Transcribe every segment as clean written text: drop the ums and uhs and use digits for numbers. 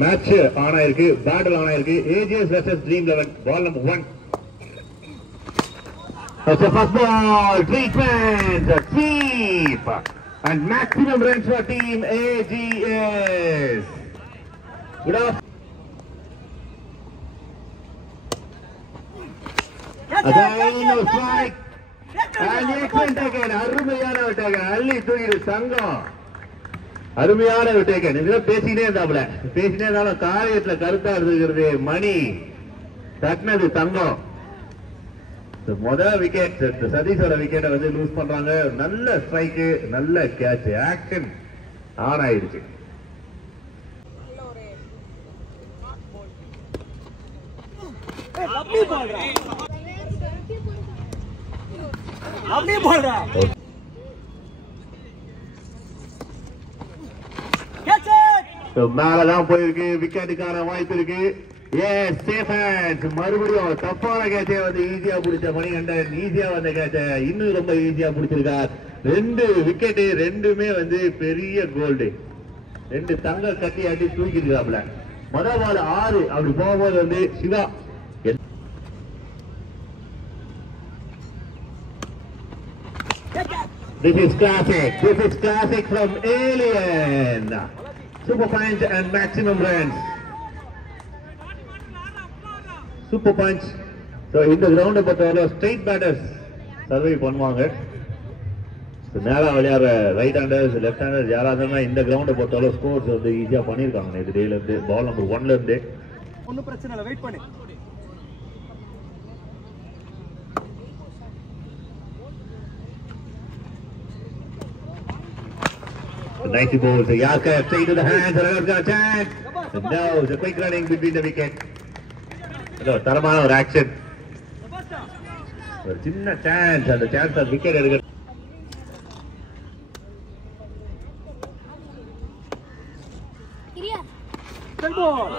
Match on ஆயிருக்கு, battle on ஆயிருக்கு. AGS versus Dream 11, ball number 1. It's a first ball, treatment, sweep, and maximum runs for team AGS. Good off. Again, no strike. And excellent again. அருமையான விட்டாங்க. அள்ளி தூக்கிடு சங்கம். அருமையான விட்டாங்க. நீங்க பேசினே இருந்தாப்ல. பேசினே இருந்தாலும் காரியத்துல கருத்தா இருக்கிறது மணி. தட்னது தங்கம். முதல் விக்கெட் சதீஷோட விக்கெட்டை வந்து லூஸ் பண்றாங்க. நல்ல ஸ்ட்ரைக், நல்ல கேட்ச், ஆக்ஷன் ஆன் ஆயிடுச்சு. மேலதான் போயிருக்கு, விக்கெட்டுக்கான வாய்ப்பு இருக்கு. மறுபடியும் தப்பான கேட்சை வந்து ஈஸியா பிடிச்ச மணிகண்டன், ஈஸியா வந்த கேட்ச இன்னும் ரொம்ப ஈஸியா பிடிச்சிருக்கார். 2 விக்கெட்டு, 2மே வந்து பெரிய கோல்டு. 2 தங்க கட்டி ஆட்டி தூக்கிருக்காப்ல. முதல் பால் 6 அப்படி போகும்போது வந்து Siva This is classic from Alien. Super punch and maximum runs. Super punch. So in the ground பொறுத்தவரை straight batters சர்வை பண்ணுவாங்க. மேலே விளையாடுற ரைட் ஹேண்டர்ஸ், லெஃப்ட் ஹேண்டர்ஸ் யாரா இருந்தாலும் இந்த கிரவுண்டை பொறுத்தவரை ஸ்கோர்ஸ் வந்து ஈஸியா பண்ணிருக்காங்க. நேற்று டேல இருந்து பால் நம்பர் 1ல இருந்து ஒன்னும் பிரச்சனை இல்லை, வெயிட் பண்ணு. Nice ball. So Yarker straight to the hands. Another got a chance. No, it's a quick running between the wicket. No, தரமான ஒரு ஆக்ஷன். ஒரு சின்ன சான்ஸ், அந்த சான்ஸ் அந்த விக்கெட் எடுக்க.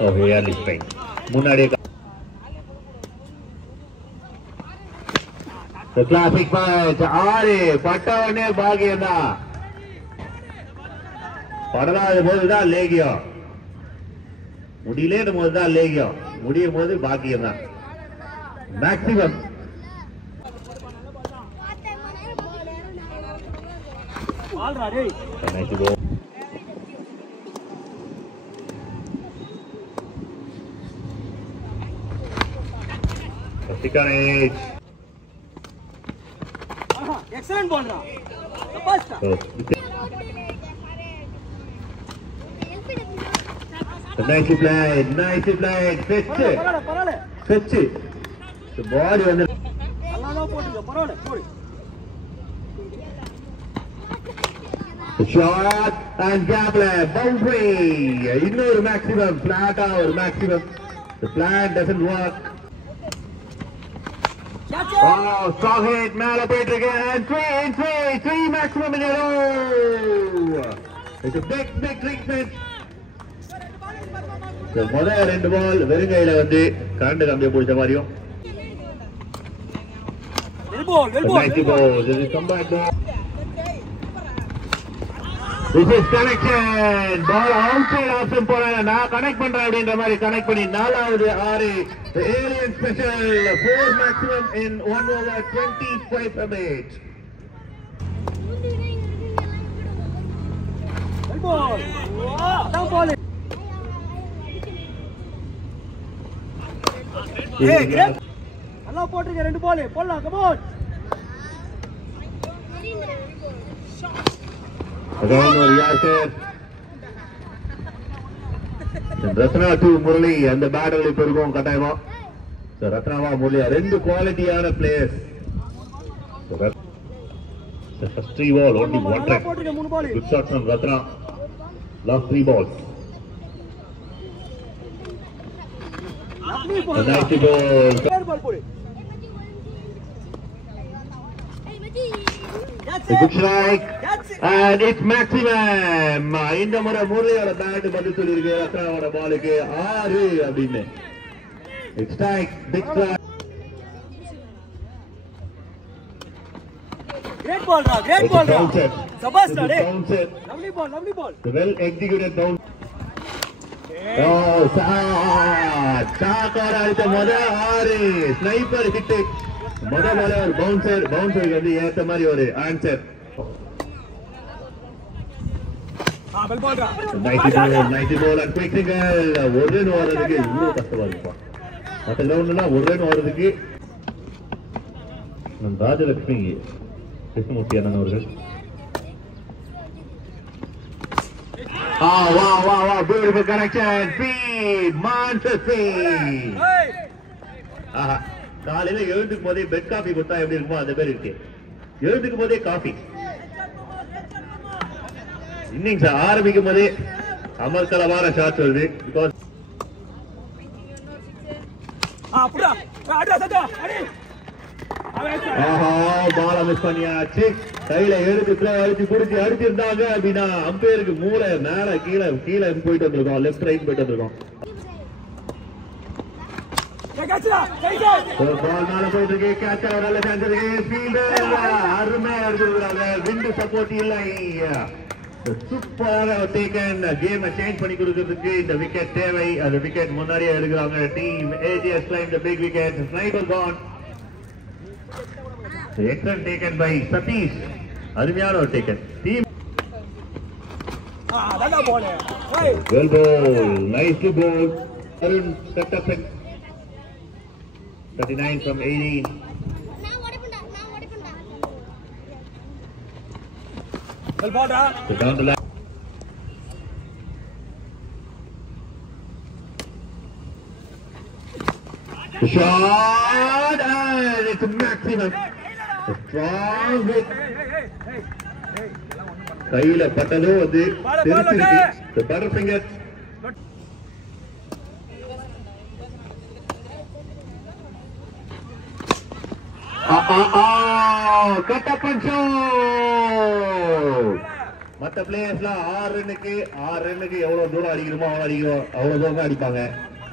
Okay, early strike. முன்னாடியே the classic punch. 6 பட்டவனே பாகியம்தான். படலாத போதுதான் லேகியம், முடியலேன்னு போதுதான் லேகியம், முடியும் போது பாக்கியம் தான். மேக்சிமம் எக்ஸலென்ட் பால்ரா. Nicely played, fetch. The ball வந்து நல்லா போடுங்க, பரவாயில்லை போடு. Shot and Gable, boundary. இன்னொரு maximum, flat ஒரு maximum. The plan doesn't work. Oh, strong hit, மேல போயிட்டு இருக்கு. And 3 maximum in a row. It's a big treatment. முதல் 2 பால் வெறுங்கையில வந்து கரண்ட் கம்பியை பிடிச்ச மாதிரியும். This is connection. Ball outside option போறாங்க. நான் கனெக்ட் பண்றேன் அப்படின்ற மாதிரி கனெக்ட் பண்ணி 4வது 6. The Alien special 4 maximum in 1 over 25 per match. நல்லா போட்டுருக்க 2 பால் போடலாம். Come on. Again ஒரு யார்கர். ரத்னா டு முரளி அந்த பேட்டில் இப்ப இருக்கும் கட்டாயமா. ரத்னாவா முரளியா 2 குவாலிட்டியான players. First 3 ball only 1 run. Good shot from Ratna. Last 3 balls. A nice ball. A good strike. And it's maximum. இந்த முறை முரளியோட பேட் பதில் சொல்லிருக்கு ரத்னாவோட பாலுக்கு 6 அப்படின்னு. It's strike, big strike. Great ball, Ra. Great It's a ball, Ra. bouncer. Sabas, It's Ra. a bouncer. Lovely ball, lovely ball. The well executed bounce. Hey. Oh, சாக்கார அடித்த முதல் 6 sniper hit. முதல் பால் ஒரு பவுன்சருக்கு வந்து ஏத்த மாதிரி ஒரு ஆன்சர். Well ball, Ra. நைட்டி ball and quick single. ஒரு ரன் ஓடுறதுக்கு இவ்வளவு கஷ்டமா இருக்குப்பா. மற்ற கிரவுண்ட்லாம் ஒரு ரன் ஓடுறதுக்கு நம் ராஜலட்சுமி கிருஷ்ணமூர்த்தி அண்ணன் அவர்கள். Wow, beautiful connection. Speed, monster speed. Hey. ஆஹா, காலையில எழுந்துக்கும் போதே பெட் காஃபி கொடுத்தா எப்படி இருக்குமோ அந்த பேர் இருக்கு. எழுந்துக்கும் போதே காஃபி. இன்னிங்ஸ் ஆரம்பிக்கும் போதே அமர்க்கலமான ஷாட் வருது. Because Pura. Adra, Sada. Adi. ஆஹா, பால மிஸ் பண்ணியாச்சு. கையில எடுத்து அடிச்சு குடிச்சு அடிச்சிருந்தாங்க அப்படின்னா அம்பையருக்கு மூளை மேல கீழே போயிட்டு வந்திருக்கோம். லெப்ட் ரைட் போயிட்டு வந்திருக்கோம். ஒரு பால் மேல போயிட்டு இருக்கு. கேட்சர் நல்ல சான்ஸ் இருக்கு. ஃபீல்டர் அருமையா எடுத்துருக்காங்க. விண்டு சப்போர்ட் இல்லை. சூப்பராக டேக்கன். கேமை சேஞ்ச் பண்ணி கொடுக்கிறதுக்கு இந்த விக்கெட் தேவை. அந்த விக்கெட் முன்னாடியே எடுக்கிறாங்க. Team AGS claim the big wicket. Sniper Khan. Excellent taken by Satish. அருமையான ஒரு taken. Team That's a ball. Hey. well ball. Nicely bowled. Arun cut up at 39 from 18. Well ball, Ra. So down the line. The shot and it's a maximum. A strong hit. Hey. கையில பட்டதோ வந்து தெரிச்சிருக்கு. The butterfinger. Cut up and shot. மற்ற பிளேயர்ஸ்லாம் 6 ரன்னுக்கு எவ்வளவு தூரம் அடிக்கணுமோ அவ்வளவு தூரம் தான் அடிப்பாங்க.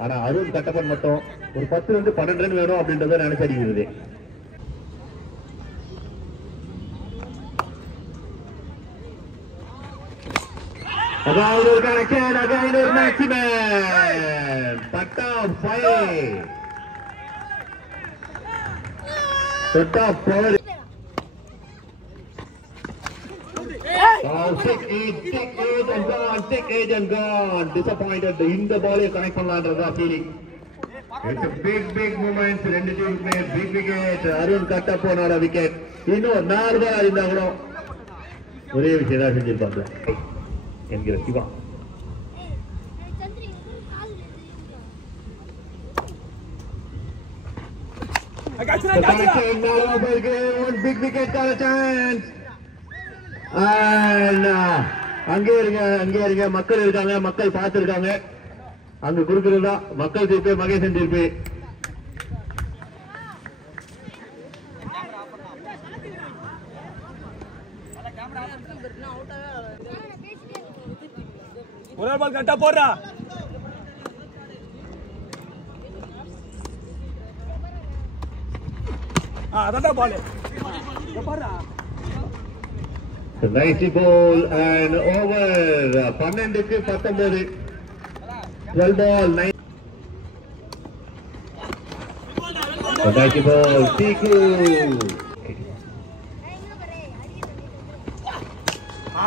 ஆனா அருண் கட்டப்பன் மட்டும் ஒரு 10 இருந்து 12 ரன் வேணும் அப்படின்றத நினைச்சு அடிக்கிறது. அதாவது ஒரு கனெக்ஷன், அகைன் ஒரு மேக்ஸிமம். பட்டா 5. பட்டா 4. Take eight and gone. Disappointed. இந்த பாலே கனெக்ட் பண்ணலான்றதா feeling. It's a big moment. ரெண்டு டீமுக்குமே big wicket. அருண் கட்ட போனோட விக்கெட். இன்னும் 4 பால் இருந்தாங்களோ ஒரே விஷயம் தான் செஞ்சிருப்பாங்க என்கிற Siva. One big wicket got a chance. அங்கே இருங்க மக்கள் இருக்காங்க, மக்கள் பார்த்திருக்காங்க. அங்க குடுக்கிறதா மக்கள் தீர்ப்பு, மகேசன் தீர்ப்பு. ஒரே பால் கரெக்டா போடுறா. அதான் பால் போடுறா. Nice ball and over. 12க்கு 19. 12 ball 9. Nice ball. Tiku.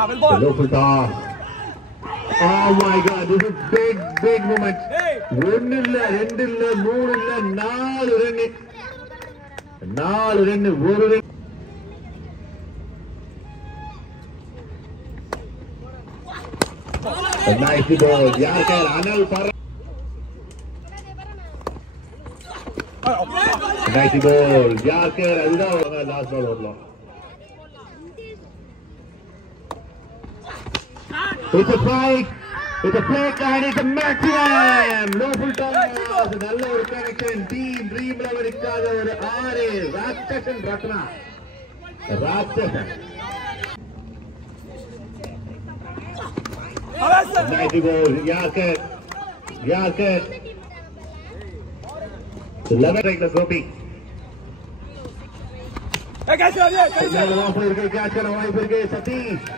Well ball. Low full toss. Oh my God, this is big moment. ஒன்னு இல்ல, ரெண்டு இல்ல, மூணு இல்ல, 4 ரன். 4 ரன், ஒரு ரன். Nice ball. யார் அனல் பர. Nice ball. யார் அதுதான் லாஸ்ட் பால் வரலாம். It's a strike. It's a flick and it's a maximum. Low full toss. நல்ல ஒரு கனெக்ஷன். டீம் ட்ரீம் லெவலுக்காக ஒரு 6 ராட்சசன் ரத்னா. ராட்சசன். Nice ball. Yarker. 11 strike the Gopi. ஏய் கேட்ச் ஏய் கேட்ச் வாய்ப்பு இருக்கு, கேட்ச் பண்ண வாய்ப்பு இருக்கு Satish.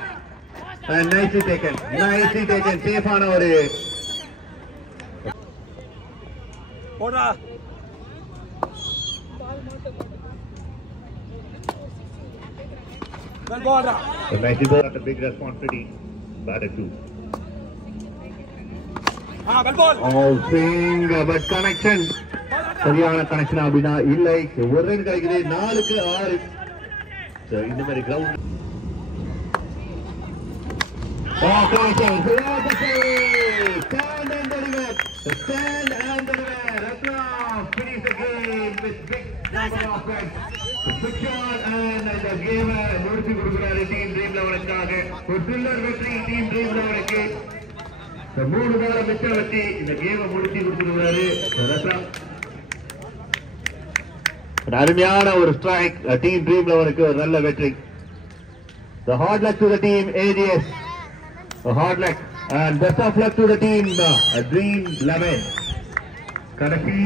And nicely taken, safe ஆன ஒரு போடா. Well ball டா. nicely ball at a big responsibility. Batted two. well ball. All swing, but connection. சரியான கனெக்ஷன் அப்படின்னா இல்லை. ஒரு ரன் கிடைக்குது, 4க்கு 6. இந்த மாதிரி ground stand and deliver. Ratna finish the game with big number of runs. Big shot and the game முடிச்சு கொடுக்கிறாரு team dream 11க்காக. ஒரு த்ரில்லர் வெற்றி டீம் ட்ரீம் 11க்கு. இந்த 3 பால் மிச்சம் வச்சு இந்த கேமை முடிச்சு கொடுக்கிறாரு ரத்னா. அருமையான ஒரு ஸ்ட்ரைக் டீம் ட்ரீம் 11க்கு ஒரு நல்ல வெற்றி. The hard luck to the team AGS. A hard luck and best of luck to the team Dream 11. Kadafi